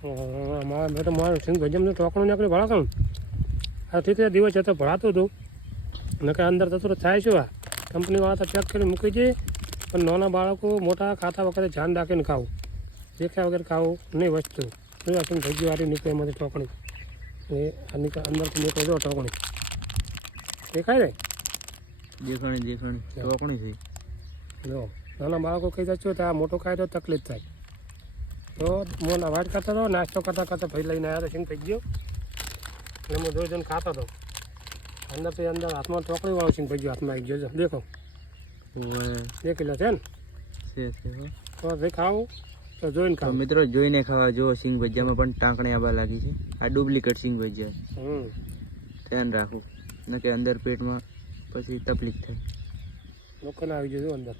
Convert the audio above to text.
મારા બેટા મારું સિંગ ભજમ ટોકણું નાખી ભળાતું આથી તે દિવસ જતો ભળાતું હતું ને કે અંદર જતું થાય શું આ કંપનીવાળા તો ચેક કરી મૂકી છે પણ નાના બાળકો મોટા ખાતા વખતે ધ્યાન રાખીને ખાવું દેખ્યા વગર ખાવું નહીં વસ્તુ શું સિંગ ભજી વાળી નીકળે એમાંથી ટોકણી એ અંદરથી નીકળે જો ટોકણી દેખાય ને દેખાણી ટોકણી થઈ જો નાના બાળકો કહી જશો તો આ મોટો ખાય તો તકલીફ થાય તો હું અવાજ કરતો હતો નાસ્તો કરતાં ભાઈ લઈને આવ્યો તો સિંગ થઈ ગયો એટલે હું જોઈ જોઈને ખાતો હતો અંદરથી અંદર હાથમાં ટોકરી વાળો સિંગ ભાઈ હાથમાં આવી ગયો દેખો દેખી લો છે ને તો ભાઈ ખાવું તો જોઈને ખાવ મિત્રો જોઈને ખાવા જો સિંગ ભજીયામાં પણ ટાંકણી આવવા લાગી છે આ ડુપ્લિકેટ સિંગ ભજીયા ધ્યાન રાખવું ન કે અંદર પેટમાં પછી તકલીફ થાય લોકોને આવી જજો અંદર